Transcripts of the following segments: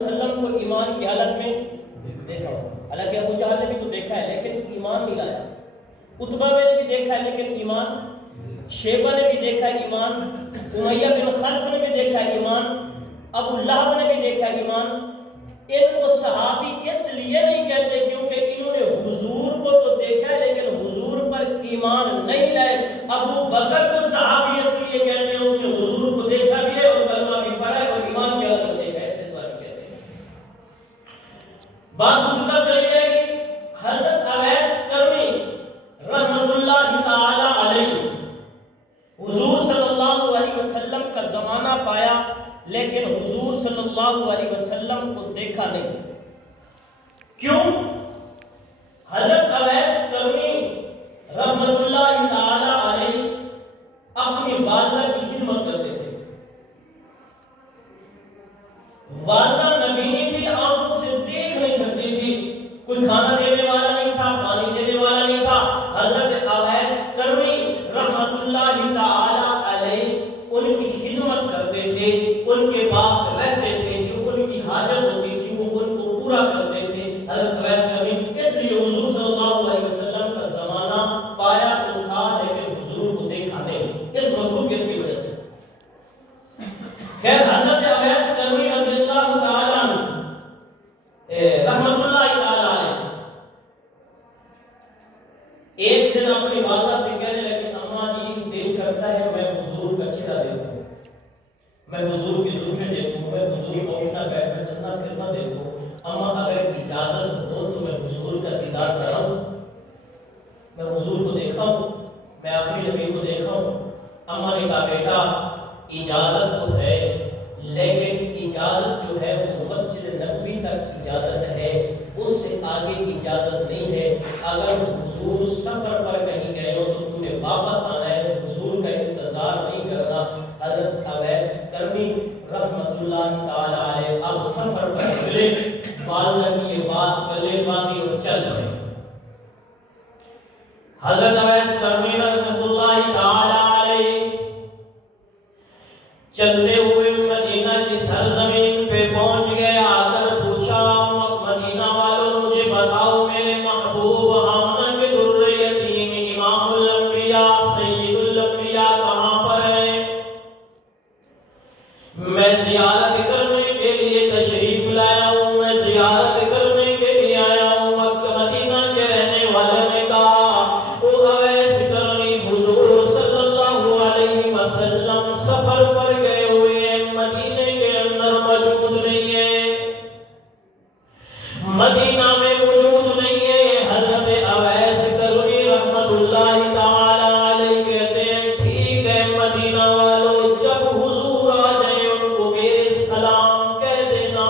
وسلم کو ایمان کی حالت میں دیکھا ہو. حالانکہ ابو جہل نے بھی تو دیکھا ہے لیکن ایمان نہیں لایا. عتبہ نے بھی دیکھا ہے لیکن ایمان. شیبہ نے بھی دیکھا ہے ایمان. امیہ بن خلف نے بھی دیکھا ہے ایمان. ابو لہب نے بھی دیکھا ہے ایمان. ان کو صحابی اس لیے نہیں کہتے کیونکہ انہوں نے حضور کو تو دیکھا ہے لیکن حضور پر ایمان نہیں لائے. ابو بکر کو صحابی اس لیے کہتے ہیں اس نے حضور کو دیکھا بھی ہے اور کلمہ بھی پڑھا ہے اور ایمان کی حالت میں دیکھا ہے. اس طرح کہتے ہیں. بات دوسرا چلی جائے گی. حضرت اویس کرمی رحمت اللہ تعالی علیہ حضور صلی اللہ علیہ وسلم کا زمانہ پایا لیکن حضور صلی اللہ علیہ وسلم کو دیکھا نہیں. کیوں؟ حضرت اویس کرمی رحمت اللہ تعالی علیہ اپنی والدہ کی خدمت کرتے تھے. والدہ نبینی تھی, آنکھوں سے دیکھ نہیں سکتی تھی. کوئی کھانا دینے والا نہیں تھا, پانی دینے والا نہیں تھا. حضرت اویس کرمی رحمت اللہ تعالی علیہ ان کی خدمت کرتے تھے, ان کے پاس رہتے تھے, جو ان کی حاجت ہوتی تھی وہ ان کو پورا کرتے تھے. حضرت اویس کرمی اس لیے حضور صلی اللہ علیہ وسلم کا زمانہ پایا تو تھا لیکن حضور کو دیکھا نہیں, اس مصروفیت کی وجہ سے. خیر, حضرت اویس کرمی رضی اللہ تعالی عنہ رحمت اللہ تعالی علیہ ایک دن اپنی والدہ سے کہنے لگے, اماں جی دل کرتا ہے میں حضور کا چہرہ دیکھوں, میں حضور کی زلفیں دیکھوں, میں حضور کو اٹھنا بیٹھنا چلنا پھرنا دیکھوں. اماں اگر اجازت ہو تو میں حضور کا دیدار کراؤں, میں حضور کو دیکھا ہوں, میں آخری نبی کو دیکھا ہوں. اماں نے کہا بیٹا اجازت تو ہے لیکن اجازت جو ہے وہ مسجد نبوی تک اجازت ہے, اس سے آگے کی اجازت نہیں ہے. اگر حضور سفر پر کہیں گئے ہو تو تم نے واپس آنا ہے, حضور کا انتظار نہیں کرنا. حضرت اویس کرمی رحمت اللہ تعالی علیہ اب سفر پر چلے, والدہ کی یہ بات پلے باندھی اور چل پڑے. حضرت اویس کرمی رحمت اللہ تعالی علیہ چلتے ہوئے مدینہ کی سرزمین پہ پہنچ گئے. آ کر پوچھا, مدینہ والوں مجھے بتاؤ میرے محبوب آمنہ کے در یتیم امام الانبیاء سید الانبیاء کہاں پر ہے؟ میں زیارت کرنے کے لیے تشریف لایا ہوں, میں زیارت کرنے کے لیے آیا ہوں. مکہ مدینہ کے رہنے والے نے کہا, او اویس کرمی حضور صلی اللہ علیہ وسلم سفر پر گئے ہوئے ہیں, مدینے کے اندر موجود نہیں ہے, مدینہ میں موجود نہیں ہے. حضرت اویس کرمی رحمت اللہ تعالی علیہ کہتے ہیں ٹھیک ہے مدینہ والوں, جب حضور آ جائیں ان کو میرے سلام کہہ دینا,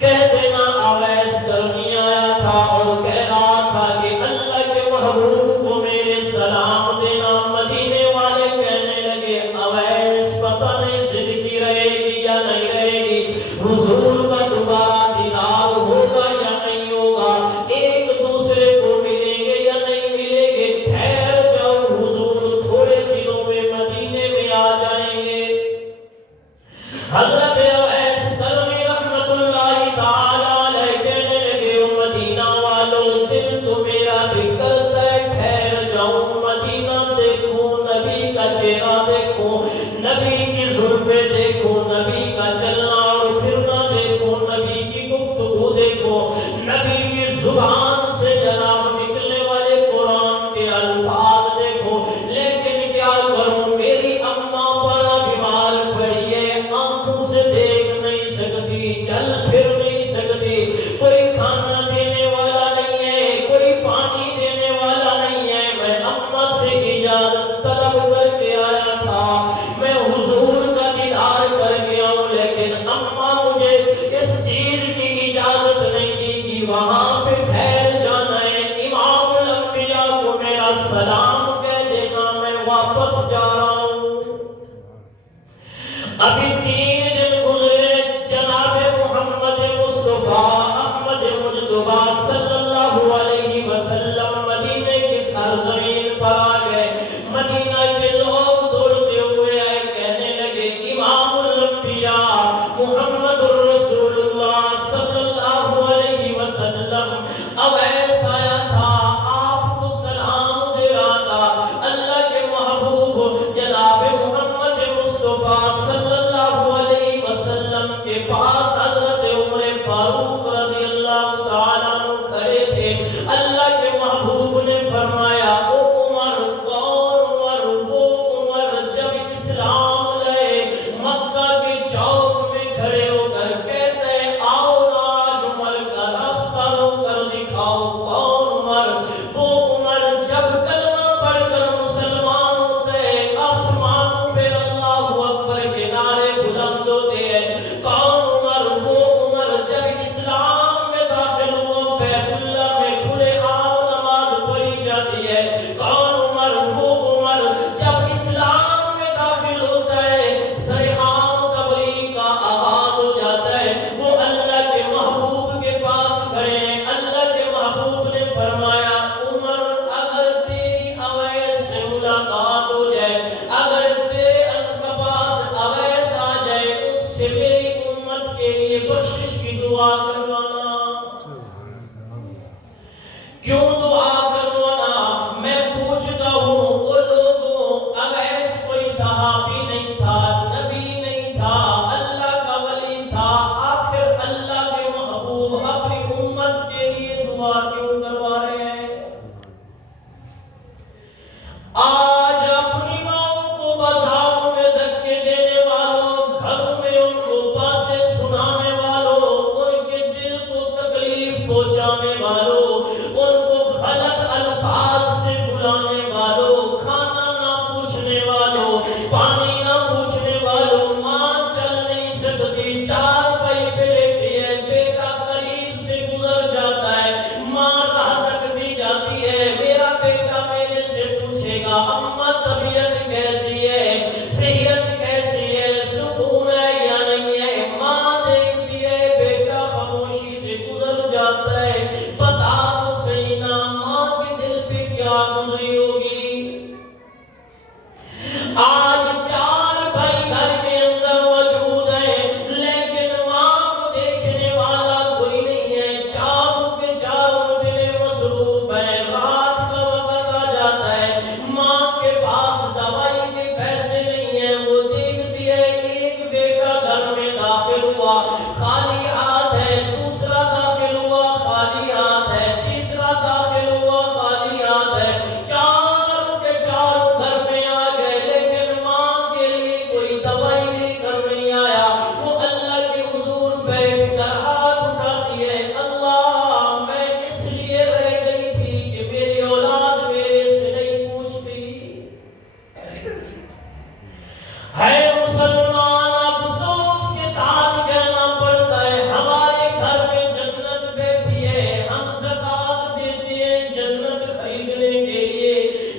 کہہ دینا اویس کرمی آیا تھا اور کہہ رہا تھا کہ اللہ کے محبوب کو میرے سلام دینا. مدینے والے کہنے لگے اویس پتہ نہیں زندگی رہے گی یا نہیں رہے گی, حضور کا دوبارہ دیدار ہوگا یا نہیں ہوگا, ایک دوسرے کو ملیں گے یا نہیں ملیں گے. ٹھہر جاؤ, حضور تھوڑے دنوں میں مدینے میں آ جائیں گے. حضرت اویس کرمی رحمت اللہ تعالی علیہ کہنے لگے, مدینہ والوں دل تو میرا بھی کرتا ہے ٹھہر جاؤں, مدینہ دیکھوں, نبی کا چہرہ دیکھوں, نبی کی زلفیں دیکھوں, نبی کا چلنا اور پھرنا دیکھوں, نبی کی گفتگو دیکھوں, نبی کی زبان سے جناب نکلنے والے قرآن کے الفاظ دیکھوں. لیکن کیا کروں, میری اماں بڑا بیمار پڑی ہے, آنکھوں سے دیکھ نہیں سکتی, چل پھر نہیں سکتی, کوئی کھانا دینے والا نہیں ہے, کوئی پانی دینے والا نہیں ہے. میں اماں سے اجازت طلب کر کے آیا تھا, میں حضور کا دیدار کر کے آؤں, لیکن اماں مجھے اس چیز کی اجازت نہیں دی کہ وہاں پہ ٹھہر جانا ہے. امام الانبیاء کو میرا سلام کہہ دینا, میں واپس جا رہا ہوں. ابھی 3 دن گزرے, جناب محمد مصطفیٰ احمد مجتبیٰ کے لیے بخشش کی دعا کروانا؟ کیوں دعا کروانا؟ میں پوچھتا ہوں وہ لوگوں، اویس کوئی صحابی نہیں تھا، نبی نہیں تھا، اللہ کا ولی تھا، آخر اللہ کے محبوب اپنی امت کے لیے دعا کیوں کروا رہے ہیں؟ آج اپنی ماں کو بازاروں میں دھکے دینے والوں، گھروں میں ان کو باتیں سنانے والوں، ان کے دل کو تکلیف پہنچانے والوں، ان کو غلط الفاظ سے بلانے والوں، کھانا نہ پوچھنے والوں، پانی نہ پوچھنے والوں، ماں چل نہیں سکتی، چار پائی پہ لیٹی ہے، بیٹا قریب سے گزر جاتا ہے، ماں راہ تکتی جاتی ہے، میرا بیٹا میرے سے پوچھے گا اماں طبیعت کیسی ہے، صحت کیسی ہے، سکون ہے یا نہیں ہے، ماں دیکھتی ہے بیٹا خاموشی سے گزر جاتا ہے، بتا تو صحیح نا ماں کے دل پہ کیا گزری ہوگی؟ آج چار بھائی گھر کے اندر موجود ہیں، لیکن ماں کو دیکھنے والا کوئی نہیں ہے، چاروں کے چاروں اتنے مصروف ہیں، رات کا وقت آ جاتا ہے، ماں کے پاس دوائی کے پیسے نہیں ہیں، وہ دیکھتی ہے ایک بیٹا گھر میں داخل ہوا خالی ہاتھ ہے، دوسرا داخل ہوا خالی ہاتھ ہے، تیسرا داخل ہوا خالی ہاتھ ہے، چاروں کے چاروں گھر میں آ گئے، لیکن ماں کے لیے کوئی دوائی لے کر نہیں آیا، وہ اللہ کے حضور بیٹھ کر ہاتھ اٹھاتی ہے، اللہ میں اس لیے رہ گئی تھی کہ میری اولاد میرے سے نہیں پوچھتی۔ ہے مسلمان، افسوس کے ساتھ کہنا پڑتا ہے ہمارے گھر میں جنت بیٹھی ہے، ہم زکوٰۃ دیتے ہیں جنت خریدنے کے لیے،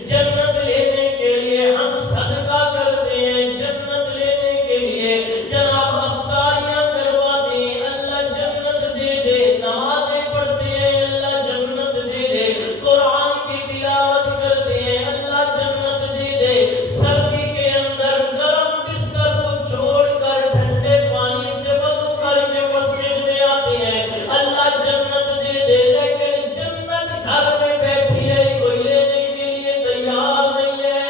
جنت لینے کے لیے، ہم صدقہ کرتے ہیں جنت لینے کے لیے، جناب افطاریاں کرواتے ہیں اللہ جنت دے دے، نمازیں پڑھتے ہیں اللہ جنت دے دے، قرآن کی تلاوت کرتے ہیں اللہ جنت دے دے، سردی کے اندر گرم بستر کو چھوڑ کر ٹھنڈے پانی سے وضو کر کے مسجد میں آتے ہیں اللہ جنت دے دے، لیکن جنت گھر میں بیٹھی ہے کوئی لینے کے لیے تیار نہیں ہے،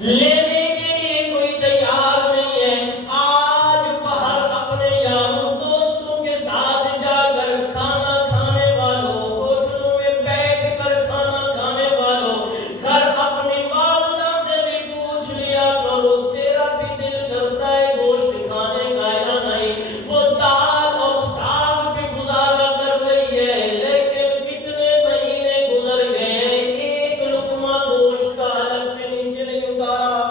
لینے کے لیے کوئی تیار نہیں ہے۔ آج باہر اپنے یاروں دوستوں کے ساتھ جا کر کھانا کھانے والوں، ہوٹلوں میں بیٹھ کر کھانا کھانے والوں، گھر اپنی والدہ سے بھی پوچھ لیا کرو تیرا بھی دل کرتا ہے گوشت کھانے کا یا نہیں، وہ دال اور ساگ بھی گزارا کر رہی ہے، لیکن کتنے مہینے گزر گئے ہیں ایک لقمہ گوشت کا الگ سے نیچے نہیں اتارا۔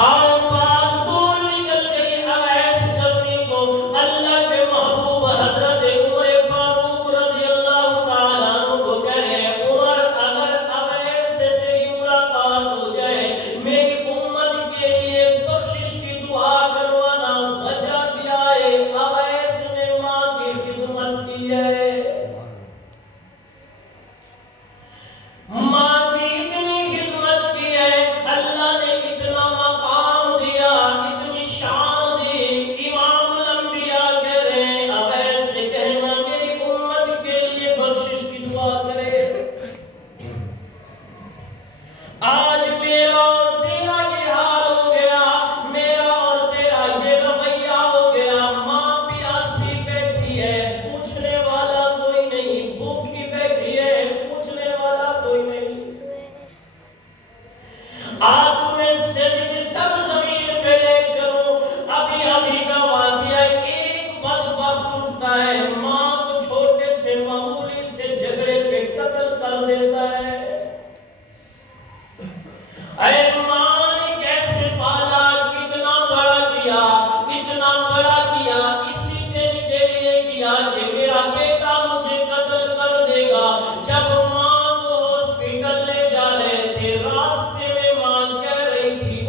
آؤ بات بول نکل گئی اویس کرنی کو، اللہ کے محبوب حضرت عمر فاروق رضی اللہ تعالیٰ عنہ کو کہہ رہے ہیں عمر اگر اویس سے تیری ملاقات ہو جائے میری امت کے لیے بخشش کی دعا کروانا، وجہ کیا ہے؟ اویس نے ماں کی خدمت کی ہے، ماں کی اتنی خدمت کی ہے، اللہ نے اتنا مقام دیا، اتنی شان دی، امام الانبیاء کہہ رہے ہیں اویس سے کہنا میری امت کے لیے بخشش کی دعا کرے۔ آج میرا اور تیرا یہ حال ہو گیا، میرا اور تیرا یہ رویہ ہو گیا، ماں پیاسی بیٹھی ہے پوچھنے والا کوئی نہیں، بھوکی بیٹھی ہے پوچھنے والا کوئی نہیں، آج تمہیں سب زمین پہ لے چلو، ابھی ابھی کا واقعہ ایک بدبخت اٹھتا ہے ماں کو چھوٹے سے معمولی سے جھگڑے پہ قتل کر دیتا ہے، اے ماں نے کیسے پالا، کتنا بڑا کیا، اتنا بڑا کیا اسی دن کے لیے کیا کہ میرا بیٹا مجھے قتل کر دے گا۔ جب ماں کو ہاسپٹل لے جا رہے تھے راستے میں ماں کہہ رہی تھی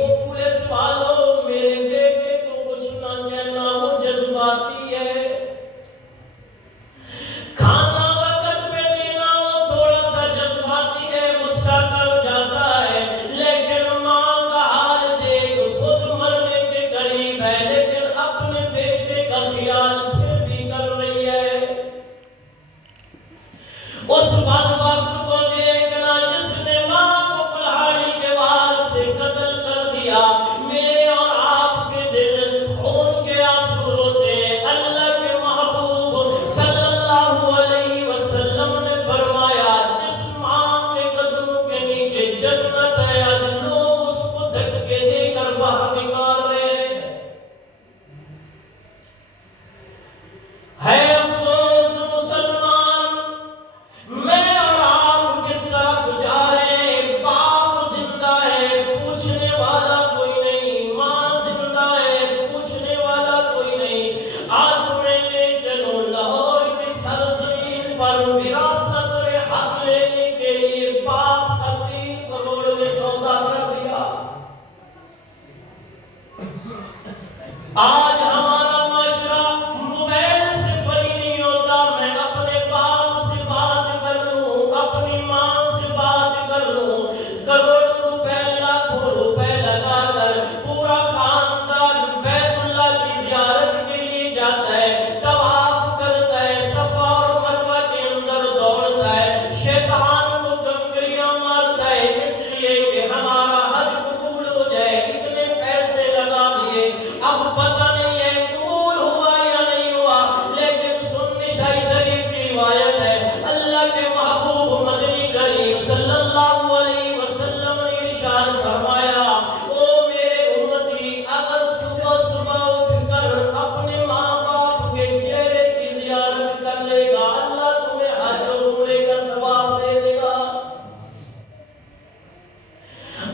آج ہمارا معاشرہ موبائل سے فری نہیں ہوتا، میں اپنے باپ سے بات کر لوں، اپنی ماں سے بات کر لوں، کروڑوں روپے لاکھوں روپے لگا کر پورا خاندان بیت اللہ کی زیارت کے لیے جاتا ہے، طواف کرتا ہے، صفا اور مروہ کے اندر دوڑتا ہے، شیطان کو کنکریاں مارتا ہے اس لیے کہ ہمارا حج قبول ہو جائے، اتنے پیسے لگا دیے، اب پتہ نہیں ہے قبول ہوا یا نہیں ہوا، لیکن سن نسائی شریف کی روایت ہے، اللہ کے محبوب مدنی کریم صلی اللہ علیہ وسلم نے ارشاد فرمایا، او میرے امتی، اگر صبح صبح اٹھ کر اپنے ماں باپ کے چہرے کی زیارت کر لے گا، اللہ تمہیں حج اور عمرے کا ثواب دے دے گا۔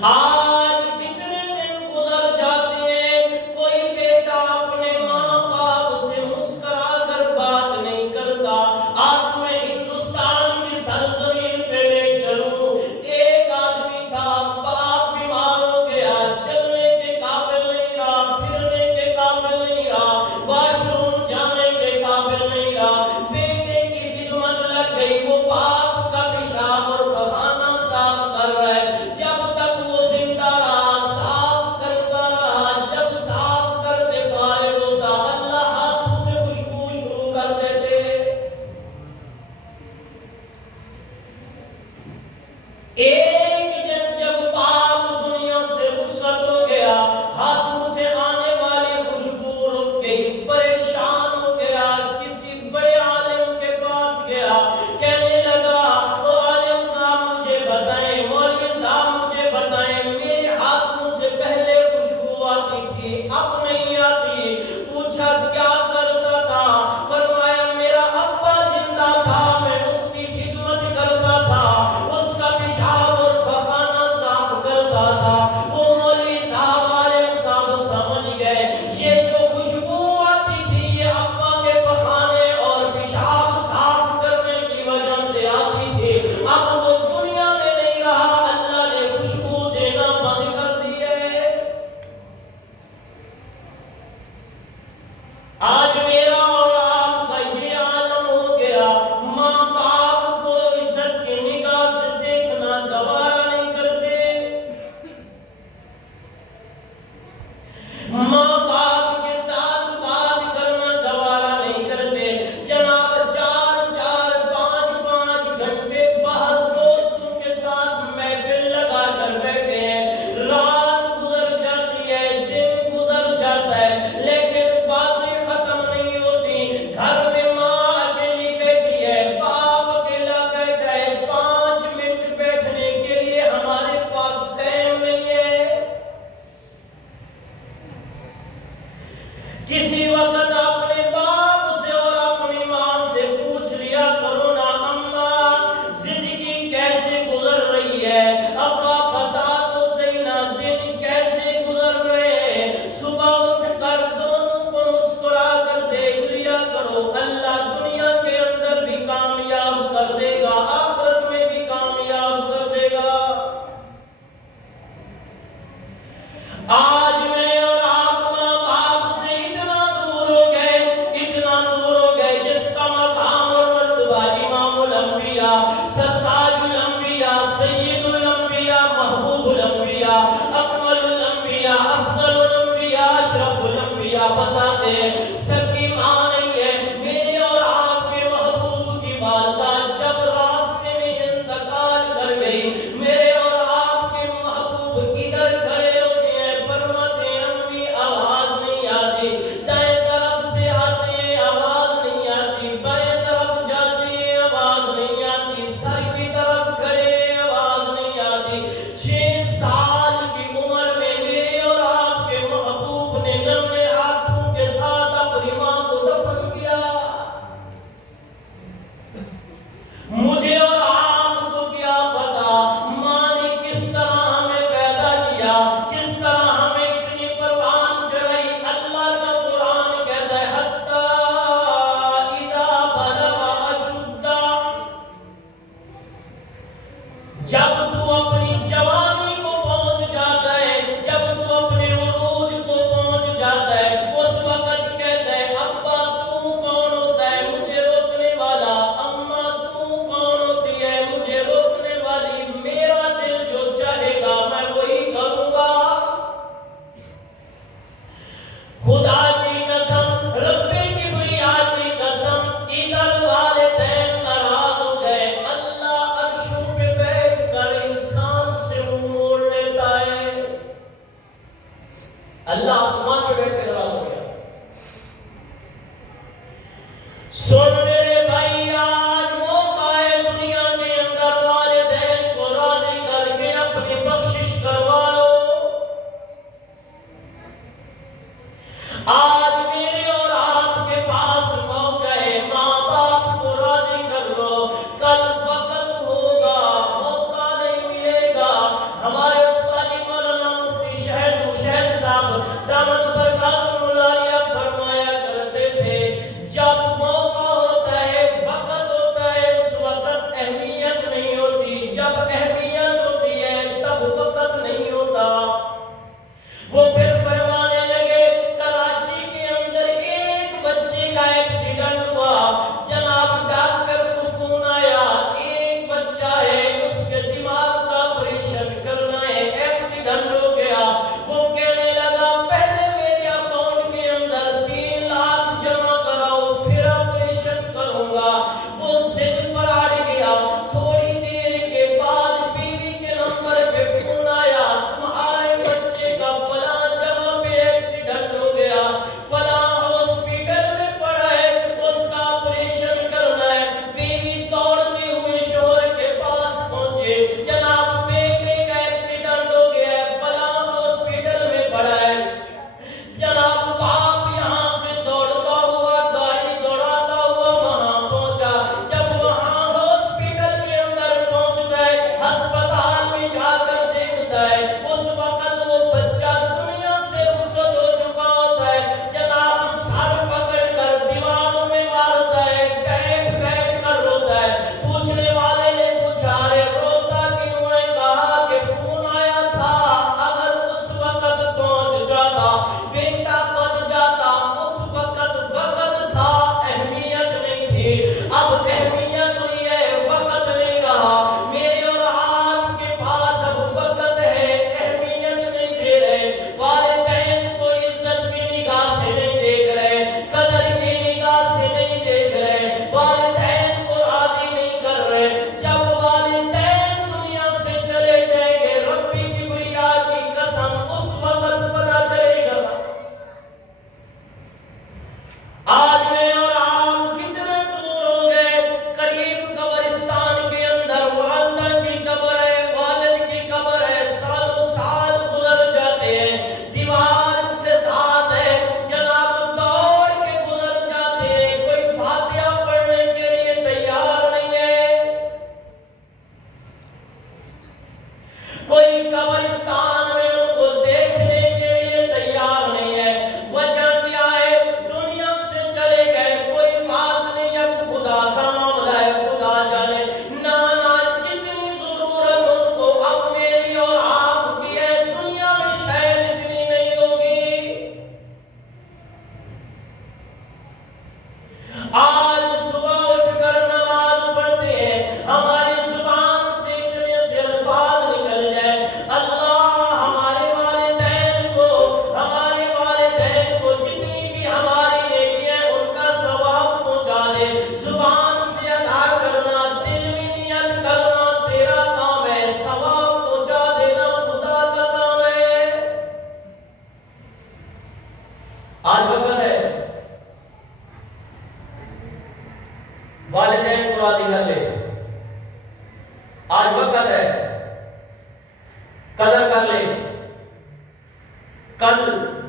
آج کتنے دن گزر جاتے ہیں، کوئی بیٹا اپنے ماں باپ سے مسکرا کر بات نہیں کرتا۔ آپ میں ہندوستان کی سرزمین پہ لے چلوں، ایک آدمی تھا، باپ بیمار ہو گیا، چلنے کے قابل نہیں رہا، پھرنے کے قابل نہیں رہا، واش روم جانے کے قابل نہیں رہا، بیٹے کی خدمت لگ گئی، وہ باپ کا پیشاب اور پخانہ صاف کر رہا ہے، جب تک وہ زندہ رہا صاف کرتا رہا، جب صاف کرتے فارغ ہوتا اللہ ہاتھوں سے خوشبو شروع کر دیتے۔ ایک دن جب باپ دنیا سے رخصت ہو گیا، ہاتھوں سے آنے والی خوشبو رک گئی، پریشان ہو گیا، کسی بڑے عالم کے پاس گیا، کہنے لگا، او عالم صاحب مجھے بتائیں، مولوی صاحب مجھے بتائیں، میرے ہاتھوں سے پہلے خوشبو آتی تھی اب نہیں آتی۔ پوچھا کیا کرتا تھا؟ فرمایا میرا ابا زندہ تھا، میں اس کی خدمت کرتا تھا، اس کا پیشاب اور پخانہ صاف کرتا تھا۔ وہ مولوی صاحب عالم صاحب سمجھ گئے، یہ جو خوشبو آتی تھی یہ ابا کے پخانے اور پیشاب صاف کرنے کی وجہ سے آتی تھی، اب وہ دنیا میں نہیں رہا، اللہ نے خوشبو دینا بند کر دی ہے۔ آج میرا اور آپ کا یہ عالم ہو گیا، ماں باپ کو عزت کی نگاہ سے دیکھنا گوارا نہیں کرتے، ماں باپ کے ساتھ بات کرنا گوارا نہیں کرتے، جناب 4-4 5-5 گھنٹے باہر دوستوں کے ساتھ محفل لگا کر بیٹھے ہیں، رات گزر جاتی ہے، دن گزر جاتا ہے، لیکن باتیں ختم نہیں ہوتی، گھر میں ماں اکیلی بیٹھی ہے، باپ اکیلا بیٹھا ہے، 5 منٹ بیٹھنے کے لیے ہمارے پاس ٹائم نہیں ہے۔ کسی وقت اپنے باپ سے اور اپنی ماں سے پوچھ لیا کرو نا، اماں زندگی کیسے گزر رہی ہے، ابا بتا تو صحیح نا دن کیسے گزر رہے ہیں، صبح اٹھ کر دونوں کو مسکرا کر دیکھ لیا کرو، اللہ دنیا کے اندر بھی کامیاب کر دے گا، آخرت میں بھی کامیاب کر دے گا۔ آج میں اور آپ ماں باپ سے اتنا دور ہو گئے جس کا مقام اور مرتبہ امام الانبیاء، سرتاج الانبیاء، سید الانبیاء، محبوب الانبیاء، اکمل الانبیاء، افضل الانبیاء، اشرف الانبیاء بتاتے ہیں، سکی ماں نہیں ہے۔ میرے اور آپ کے محبوب کی والدہ جب راستے میں انتقال کر گئی، میرے اور آپ کے محبوب ادھر کھڑے ہوتے ہیں، فرمایا اللہ آسمان پہ بیٹھ کے ناراض ہو گیا. سن میرے بھائی، آج موقع ہے دنیا کے اندر والدین کو راضی کر کے اپنی بخشش کروا لو. آج میرے اور آپ کے پاس موقع ہے، ماں باپ کو راضی کر لو. کل وقت ہوگا، موقع نہیں ملے گا. ہمارے استاد مولانا مفتی شہر مشہد صاحب دامت برکات ملالیہ فرمایا کرتے تھے، جب موقع ہوتا ہے، وقت ہوتا ہے، اس وقت اہمیت نہیں ہوتی. جب اہمیت ہوتی ہے تب وقت نہیں ہوتا. وہ پھر فرمانے لگے، کراچی کے اندر ایک بچے کا ایکسیڈنٹ ہوا، جناب ڈاکٹر کو فون آیا، ایک بچہ ہے، اس کے دماغ کا آپریشن کرنا ہے، ایکسیڈنٹ ہو گیا. وہ کہنے لگا پہلے میرے اکاؤنٹ کے اندر 3 لاکھ جمع کراؤ پھر آپریشن کروں گا. وہ ضد پر اڑ گیا. تھوڑی دیر کے بعد بیوی کے نمبر پہ فون آیا، تمہارے بچے کا فلاں جگہ پہ ایکسیڈنٹ ہو گیا، فلاں ہاسپٹل میں پڑا ہے، اس کا آپریشن کرنا ہے. بیوی دوڑتے ہوئے شوہر کے پاس پہنچے، جناب بیٹے کا ایکسیڈنٹ ہو گیا ہے، فلاں ہاسپٹل میں پڑا ہے. جناب باپ یہاں سے دوڑتا ہوا، گاڑی دوڑاتا ہوا وہاں پہنچا. جب وہاں ہاسپٹل کے اندر پہنچتا ہے، ہسپتال میں جا کر دیکھتا ہے، اس وقت وہ بچہ دنیا سے رخصت ہو چکا ہوتا ہے. جناب سر پکڑ کر دیواروں میں مارتا ہے، بیٹھ بیٹھ کر روتا ہے. پوچھنے والے نے پوچھا، ارے روتا کیوں ہے؟ کہا کہ فون آیا تھا، اگر اس وقت پہنچ جاتا، بیٹا بچ جاتا. اس وقت تھا، اہمیت نہیں تھی. اب اہمیت ہوئی ہے، وقت نہیں رہا. میرے اور آپ کے پاس اب وقت ہے، اہمیت نہیں دے رہے. والدین کو عزت کی نگاہ سے نہیں دیکھ رہے، قدر کی نگاہ سے نہیں دیکھ رہے، والدین کو راضی نہیں کر رہے. جب والدین دنیا سے چلے جائیں گے، ربی کبریا کی قسم، اس وقت پتہ چلے گا. آج میں اور آپ کتنے دور ہو گئے. قریب قبرستان کے اندر والدہ کی قبر ہے، والد کی قبر ہے، سالوں سال گزر جاتے ہیں، دیوار سے ساتھ ہے، جناب دوڑ کے گزر جاتے ہیں. کوئی فاتحہ پڑھنے کے لیے تیار نہیں ہے، کوئی قبرستان میں ان کو دیکھنے کے لیے تیار نہیں ہے. وجہ کیا ہے؟ دنیا سے چلے گئے، کوئی بات نہیں، اب خدا کا معاملہ ہے، خدا جانے. نانا جتنی ضرورت ان کو اب میری اور آپ کی ہے، دنیا میں شاید اتنی نہیں ہوگی. آج صبح اٹھ کر نماز پڑھتے ہیں، ہماری زبان سے اتنے سے الفاظ نکل جائے، اللہ ہمارے والدین کو جتنی بھی ہماری نیکیاں ہیں ان کا ثواب پہنچا دے. زبان سے ادا کرنا، دل میں نیت کرنا تیرا کام ہے، ثواب پہنچا دینا خدا کا کام ہے. آج وقت ہے والدین کو راضی کر لے. آج وقت ہے، قدر کر لے. کل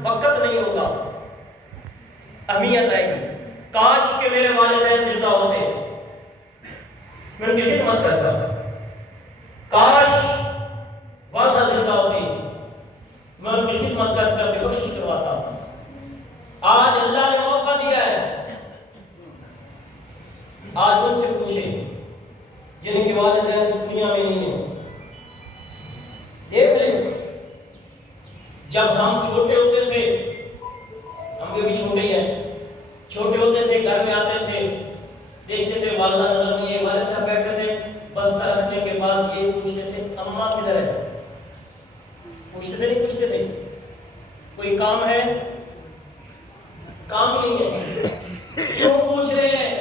وقت نہیں ہوگا، اہمیت آئے گی. کاش کہ میرے والدین زندہ ہوتے، میں ان کی خدمت کرتا. کاش والدہ زندہ ہوتی، میں ان کی خدمت کر کے کوشش کرواتا. آج اللہ نے موقع دیا ہے، آج ان سے پوچھیں جن کے والدین اس دنیا میں نہیں ہیں. دیکھ لیں، جب ہم چھوٹے ہوتے تھے، ہم بھی چھوٹے ہی ہیں، چھوٹے ہوتے تھے گھر میں آتے تھے، دیکھتے تھے والدہ نظر نہیں ہے، والد صاحب بیٹھے تھے، بستہ رکھنے کے بعد یہ پوچھتے تھے اماں کدھر ہے؟ پوچھتے تھے نہیں پوچھتے تھے؟ کوئی کام ہے؟ کام نہیں ہے. کیوں پوچھ رہے ہیں؟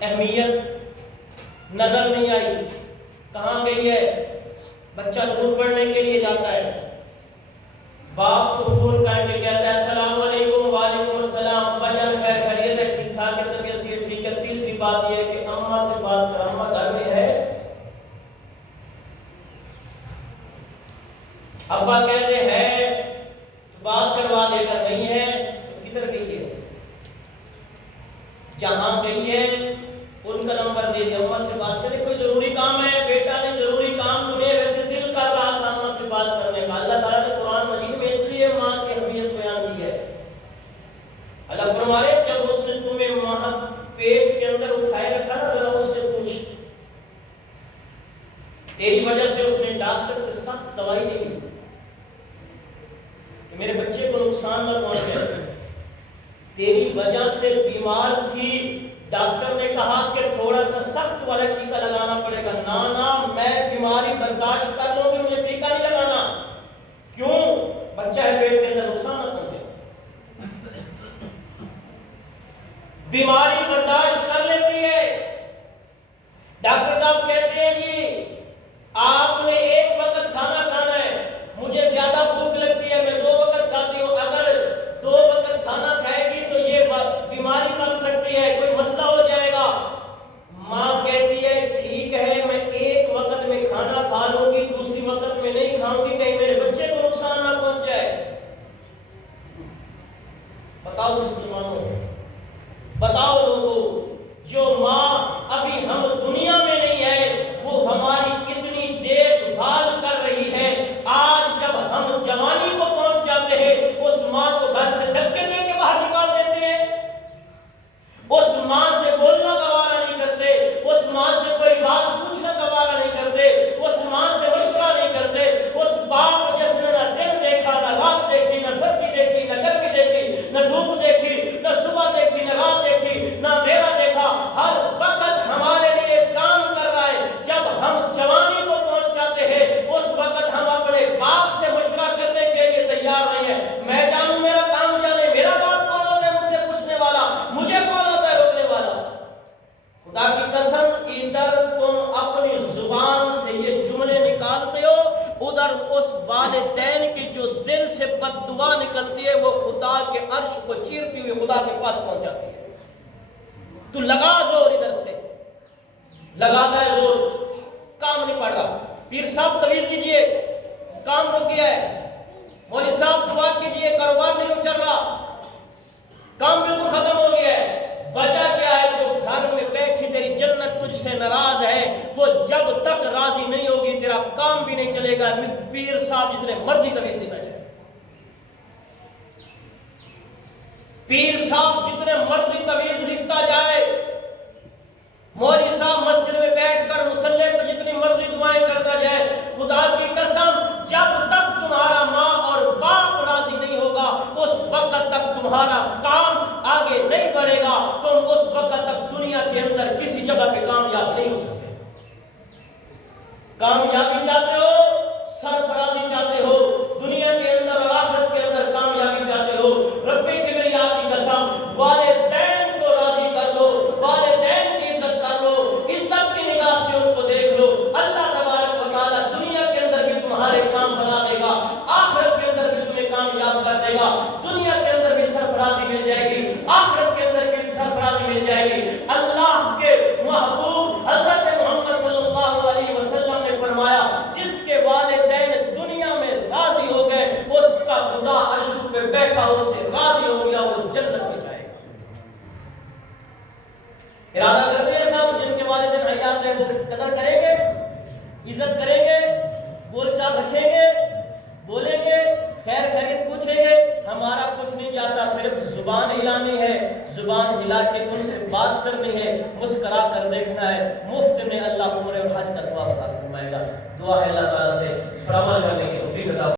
اہمیت نظر نہیں آئی، کہاں گئی ہے؟ بچہ دور پڑھنے کے لیے جاتا ہے، باپ کو فون کر کے کہتا ہے السلام علیکم، وعلیکم السلام، ابا جان خیر خیریت ہے، ٹھیک ٹھاک ہے، طبیعت سے ٹھیک ہے۔ تیسری بات یہ ہے کہ اماں سے بات کر، اماں گھر میں ہے؟ ابا کہتے ہیں تو بات کروا دے کر نہیں ہے تو کدھر گئی ہے؟ جہاں گئی ہے ان کا نمبر دے دے، اماں سے بات کرے، کوئی ضروری کام ہے، بیٹا نے ضروری کام تمہیں ویسے دل کر رہا تھا اماں سے بات کرنے کا، اللہ تعالیٰ نے قرآن مجید میں اس لیے ماں کی اہمیت بیان کی ہے۔ اللہ فرما رہے جب اس نے تمہیں وہاں پیٹ کے اندر اٹھائے رکھا نا، ذرا اس سے پوچھ، تیری وجہ سے اس نے ڈاکٹر کے سخت دوائی نہیں لی کہ میرے بچے کو نقصان نہ پہنچے، تیری وجہ سے بیمار تھی، ڈاکٹر نے کہا کہ تھوڑا سا سخت والا ٹیکا لگانا پڑے گا، نا میں بیماری برداشت کر لوں گی، مجھے ٹیکا نہیں لگانا، کیوں؟ بچہ ہے پیٹ کے اندر، نقصان نہ پہنچے۔ بیماری برداشت کر لیتی ہے، ڈاکٹر صاحب کہتے ہیں جی آپ نے ایک وقت کھانا کھانا ہے، مجھے زیادہ بھوک لگتی ہے، میں 2 وقت کھاتی ہوں، اگر 2 وقت کھانا کھائے گی تو یہ بیماری بن سکتی ہے، کوئی مسئلہ ہو جائے گا۔ ماں کہتی ہے ٹھیک ہے میں ایک وقت میں کھانا کھا لوں گی، دوسری وقت میں نہیں کھاؤں گی، کہیں میرے بچے کو نقصان نہ پہنچ جائے۔ بتاؤ مسلمانوں، بتاؤ لوگوں، جو ماں ابھی ہم دنیا میں نہیں ہے وہ ہماری اتنی دیکھ بھال کر رہی ہے، آج جب ہم جوانی کو پہنچ جاتے ہیں اس ماں کو گھر سے دھکے دے کے باہر نکال دیتے ہیں، اس ماں سے بولنا گوارا نہیں کرتے، اس ماں سے کوئی بات پوچھنا گوارا نہیں کرتے، اس ماں سے مشورہ نہیں کرتے، اس باپ جس نے نہ دن دیکھا، نہ رات دیکھی، نہ سردی دیکھی، نہ گرمی دیکھی، نہ دھوپ دیکھی، نہ صبح دیکھی، نہ رات دیکھی، نہ اندھیرا دیکھا، ہر وقت ہمارے لیے کام کر رہا ہے۔ جب ہم جوانی کو پہنچ جاتے ہیں اس وقت ہم اپنے باپ سے مشورہ کرنے کے لیے تیار نہیں ہیں، میں جانوں میرا کام جانے، میرا باپ کون ہوتا ہے مجھ سے پوچھنے والا، مجھے کون ہوتا ہے روکنے والا؟ خدا کی قسم ادھر تم اپنی زبان سے یہ جملے نکالتے ہو، ادھر اس والدین کی جو دل سے بد دعا نکلتی ہے وہ خدا کے عرش کو چیرتی ہوئی خدا کے پاس پہنچ جاتی ہے۔ تو لگا زور، ادھر سے لگاتا ہے زور، کام نہیں پڑ رہا، پیر صاحب تویز کیجئے کام رک گیا ہے، مولوی صاحب دعا کیجئے کاروبار نہیں رک چل رہا، کام بالکل ختم ہو گیا ہے۔ وجہ کیا ہے؟ جو گھر میں بیٹھی تیری جنت تجھ سے ناراض ہے، وہ جب تک راضی نہیں ہوگی تیرا کام بھی نہیں چلے گا، پیر صاحب جتنے مرضی تویز دیتا جائے، پیر صاحب جتنے مرضی تویز لکھتا جائے، مولوی صاحب مسجد میں بیٹھ کر مصلی پہ جتنی مرضی دعائیں کرتا جائے، خدا کی قسم جب تک تمہارا ماں اور باپ راضی نہیں ہوگا اس وقت تک تمہارا کام آگے نہیں بڑھے گا، تم اس وقت تک دنیا کے اندر کسی جگہ پہ کامیاب نہیں ہو سکتے۔ کامیابی چاہتے ہو، سرفرازی چاہتے ہو، دنیا کے اندر اور آخرت کے اندر کامیابی چاہتے ہو، رب کبریاء کی قسم والدین کو راضی کر لو، والدین کی عزت کر لو، عزت کی نگاہ سے ان کو دیکھ لو، اللہ تبارک و تعالیٰ دنیا کے اندر بھی تمہارے کام بنا دے گا، آخرت کے اندر بھی تمہیں کامیاب کر دے گا، دنیا کے اندر بھی سرفرازی مل جائے گی، آخرت کے اندر بھی سرفرازی مل جائے گی۔ اللہ کے محبوب حضرت محمد صلی اللہ علیہ وسلم نے فرمایا جس کے والدین دنیا میں راضی ہو گئے اس کا خدا عرش پہ بیٹھا اس سے راضی ہو گیا، وہ جنت میں جائے گا۔ ارادہ کرتے ہیں سب جن کے والدین حیات ہیں وہ قدر کریں گے، عزت کریں گے، بول چال رکھیں گے، بولیں گے، خیر خیریت پوچھیں گے، ہمارا کچھ نہیں جاتا، صرف زبان ہلانی ہے، زبان ہلا کے ان سے بات کرنی ہے، مسکرا کر دیکھنا ہے، مفت میں اللہ عمرے اور حج کا ثواب عطا فرمائے گا۔ دعا ہے اللہ